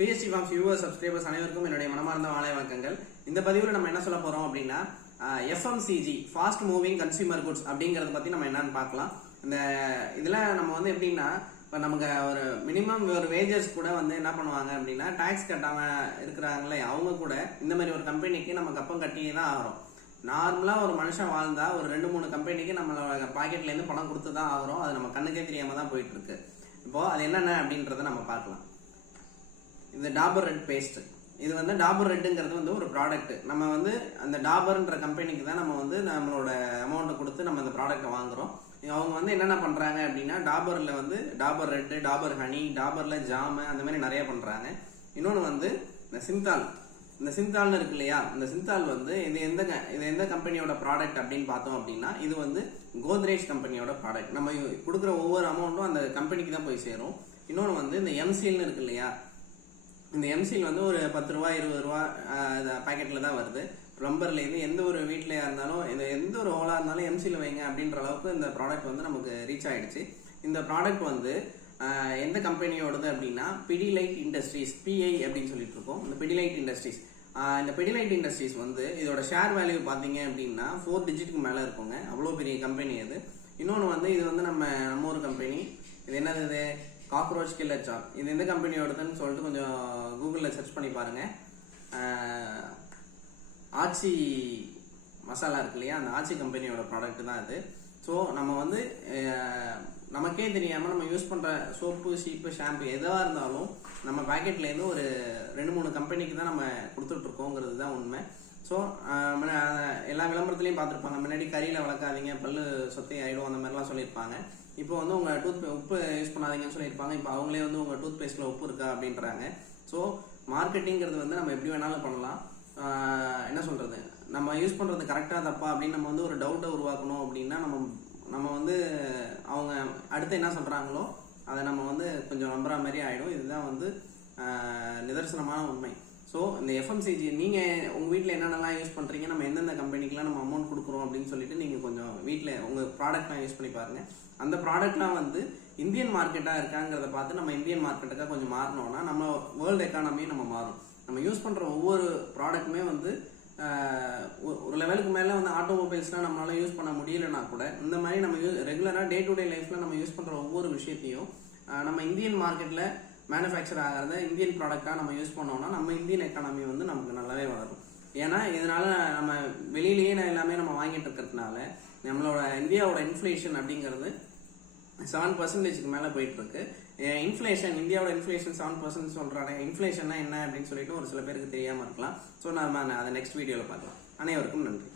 PST Farms viewers subscribers அனைவருக்கும் என்னுடைய மனமார்ந்த வாழை வணக்கங்கள். இந்த பதிவுல நம்ம என்ன சொல்ல போறோம் அப்படின்னா FMCG fast moving consumer goods அப்படிங்கறத பத்தி நம்ம என்னன்னு பார்க்கலாம். இந்த இதுல நம்ம வந்து எப்படின்னா இப்ப நமக்கு ஒரு மினிமம் ஒரு வேஜஸ் கூட வந்து என்ன பண்ணுவாங்க அப்படின்னா டாக்ஸ் கட்டாம இருக்கிறாங்களே அவங்க கூட இந்த மாதிரி ஒரு கம்பெனிக்கு நம்ம கப்பம் கட்டியே தான் ஆகிறோம். நார்மலா ஒரு மனுஷன் வாழ்ந்தா ஒரு 2-3 கம்பெனிக்கு நம்மளோட பாக்கெட்ல இருந்து பணம் கொடுத்து தான் ஆகிறோம். அது நம்ம கண்ணுக்கே தெரியாம தான் போயிட்டு இருக்கு. இப்போ அது என்னென்ன அப்படின்றத நம்ம பார்க்கலாம். இந்த டாபர் ரெட் பேஸ்ட், இது வந்து டாபர் ரெட்டுங்கிறது வந்து ஒரு ப்ராடக்ட். நம்ம வந்து அந்த டாபர்ன்ற கம்பெனிக்கு தான் நம்ம வந்து நம்மளோட அமௌண்ட்டை கொடுத்து நம்ம அந்த ப்ராடக்ட்டை வாங்குறோம். அவங்க வந்து என்னென்ன பண்றாங்க அப்படின்னா டாபர்ல வந்து டாபர் ரெட்டு, டாபர் ஹனி, டாபர்ல ஜாமு அந்த மாதிரி நிறைய பண்றாங்க. இன்னொன்று வந்து இந்த சிந்தால், இந்த சிந்தால்னு இருக்கு இல்லையா, இந்த சிந்தால் வந்து இது எந்த கம்பெனியோட ப்ராடக்ட் அப்படின்னு பார்த்தோம் அப்படின்னா இது வந்து கோத்ரேஜ் கம்பெனியோட ப்ராடக்ட். நம்ம கொடுக்குற ஒவ்வொரு அமௌண்ட்டும் அந்த கம்பெனிக்கு தான் போய் சேரும். இன்னொன்று வந்து இந்த எம்சீல்னு இருக்கு இல்லையா, இந்த எம்சீல் வந்து ஒரு 10 ரூபா 20 ரூபா பாக்கெட்ல தான் வருது. பிளம்பர்ல இருந்து எந்த ஒரு வீட்லயா இருந்தாலும் எந்த ஒரு ஹோலா இருந்தாலும் எம்சீல் வைங்க அப்படின்ற அளவுக்கு இந்த ப்ராடக்ட் வந்து நமக்கு ரீச் ஆயிடுச்சு. இந்த ப்ராடக்ட் வந்து எந்த கம்பெனியோடது அப்படின்னா பிடிலைட் இண்டஸ்ட்ரீஸ், PI அப்படின்னு சொல்லிட்டு இருக்கோம். இந்த பிடிலைட் இண்டஸ்ட்ரீஸ், இந்த பிடிலைட் இண்டஸ்ட்ரீஸ் வந்து இதோட ஷேர் வேல்யூ பாத்தீங்க அப்படின்னா 4 டிஜிட்டுக்கு மேல இருக்குங்க. அவ்வளோ பெரிய கம்பெனி அது. இன்னொன்று வந்து இது வந்து நம்ம ஒரு கம்பெனி. இது என்னது, இது காக்ரோச் கில்லர் சாப். இது எந்த கம்பெனியோடதுன்னு சொல்லிட்டு கொஞ்சம் கூகுளில் சர்ச் பண்ணி பாருங்க. ஆச்சி மசாலா இருக்கு இல்லையா, அந்த ஆச்சி கம்பெனியோட ப்ராடக்ட் தான் இது. ஸோ நம்ம வந்து நமக்கே தெரியாம நம்ம யூஸ் பண்ற சோப்பு, சீப்பு, ஷாம்பு எதுவாக இருந்தாலும் நம்ம பாக்கெட்ல இருந்து ஒரு 2-3 கம்பெனிக்கு தான் நம்ம கொடுத்துட்டு இருக்கோங்கிறது தான் உண்மை. ஸோ எல்லா விளம்பரத்துலையும் பார்த்துருப்பாங்க, முன்னாடி கறியில வளர்க்காதீங்க பல்லு சொத்தை ஆயிடும் அந்த மாதிரிலாம் சொல்லியிருப்பாங்க. இப்போ வந்து உங்க உப்பு யூஸ் பண்ணாதீங்கன்னு சொல்லியிருப்பாங்க. இப்போ அவங்களே வந்து உங்க டூத் பேஸ்ட்ல உப்பு இருக்கா அப்படின்றாங்க. ஸோ மார்க்கெட்டிங்கிறது வந்து நம்ம எப்படி வேணாலும் பண்ணலாம். என்ன சொல்றது, நம்ம யூஸ் பண்றது கரெக்டா தப்பா அப்படின்னு நம்ம வந்து ஒரு டவுட்டை உருவாக்கணும் அப்படின்னா நம்ம வந்து அவங்க அடுத்து என்ன சொல்றாங்களோ அதை நம்ம வந்து கொஞ்சம் நம்புற மாதிரி ஆயிடும். இதுதான் வந்து நிதர்சனமான உண்மை. ஸோ இந்த FMCG நீங்க உங்க வீட்டில் என்னென்னலாம் யூஸ் பண்றீங்க, நம்ம எந்தெந்த கம்பெனிக்கெல்லாம் நம்ம அமௌண்ட் கொடுக்குறோம் அப்படின்னு சொல்லிட்டு நீங்க கொஞ்சம் வீட்டில் உங்க ப்ராடக்ட்லாம் யூஸ் பண்ணி பாருங்க. அந்த ப்ராடக்ட்லாம் வந்து இந்தியன் மார்க்கெட்டா இருக்காங்கிறத பார்த்து நம்ம இந்தியன் மார்க்கெட்டுக்காக கொஞ்சம் மாறினோம்னா நம்ம வேர்ல்டு எக்கானமியும் நம்ம மாறும். நம்ம யூஸ் பண்ற ஒவ்வொரு ப்ராடக்ட்டுமே வந்து ஒரு லெவலுக்கு மேல வந்து ஆட்டோமொபைல்ஸ்லாம் நம்மளால யூஸ் பண்ண முடியலன்னா கூட இந்த மாதிரி நம்ம ரெகுலரா டே டு டே லைஃப்ல நம்ம யூஸ் பண்ற ஒவ்வொரு விஷயத்தையும் நம்ம இந்தியன் மார்க்கெட்ல மேனுஃபேக்சர் ஆகிறத இந்தியன் ப்ராடக்டா நம்ம யூஸ் பண்ணோம்னா நம்ம இந்தியன் எக்கானமி வந்து நமக்கு நல்லாவே வளரும். ஏன்னா இதனால நம்ம வெளியிலேயே எல்லாமே நம்ம வாங்கிட்டு இருக்கிறதுனால நம்மளோட இந்தியாவோட இன்ஃபிளேஷன் அப்படிங்கிறது 7% மேல போயிட்டு இருக்கு. இன்ஃபிளேஷன், இந்தியாவோட இன்ஃபிளேஷன் 7% சொல்றாங்க. இன்ஃபிளேஷன்னா என்ன அப்படின்னு சொல்லிட்டு ஒரு சில பேருக்கு தெரியாம இருக்கலாம். ஸோ நம்ம அதை நெக்ஸ்ட் வீடியோல பார்க்கலாம். அனைவருக்கும் நன்றி.